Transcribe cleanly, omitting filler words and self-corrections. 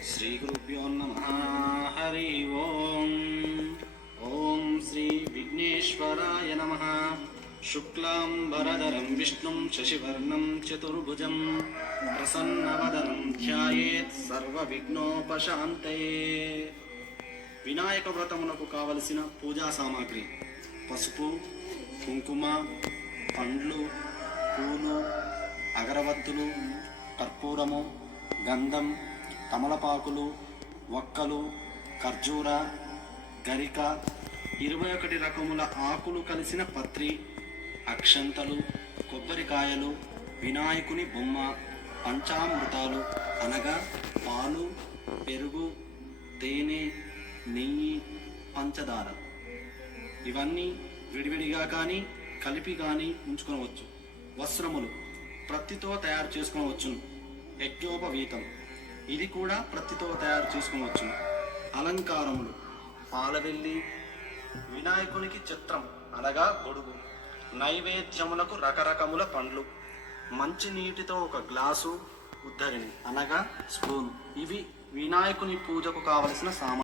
श्रीगुरुभ्यो नमः। हरि ओम। ओम श्री विघ्नेश्वराय नमः। शुक्लांबरधरं विष्णुं शशिवर्णं चतुर्भुजं प्रसन्नवदनं ध्यायेत् सर्वविघ्नोपशान्तये। వినాయక వ్రతమునకు కావలసిన పూజా సామాగ్రి: పసుపు, కుంకుమ, పండ్లు, పూలు, అగరవత్తులు, కర్పూరము, గంధం, తమలపాకులు, వక్కలు, ఖర్జూర, గరిక, 21 రకముల ఆకులు కలిసిన పత్రి, అక్షంతలు, కొబ్బరికాయలు, వినాయకుని బొమ్మ, పంచామృతాలు అనగా పాలు, పెరుగు, తేనె, నెయ్యి, పంచదార. ఇవన్నీ విడివిడిగా కానీ కలిపి కానీ ఉంచుకోవచ్చు. వస్త్రములు ప్రత్తితో తయారు చేసుకోవచ్చును. యజ్ఞోపవీతం ఇది కూడా ప్రత్తితో తయారు చేసుకోవచ్చును. అలంకారములు: పాలవెల్లి, వినాయకునికి చిత్రం అనగా గొడుగు, నైవేద్యములకు రకరకముల పండ్లు, మంచినీటితో ఒక గ్లాసు, ఉద్ధరిణి అనగా స్పూన్. ఇవి వినాయకుని పూజకు కావలసిన సామాగ్రి.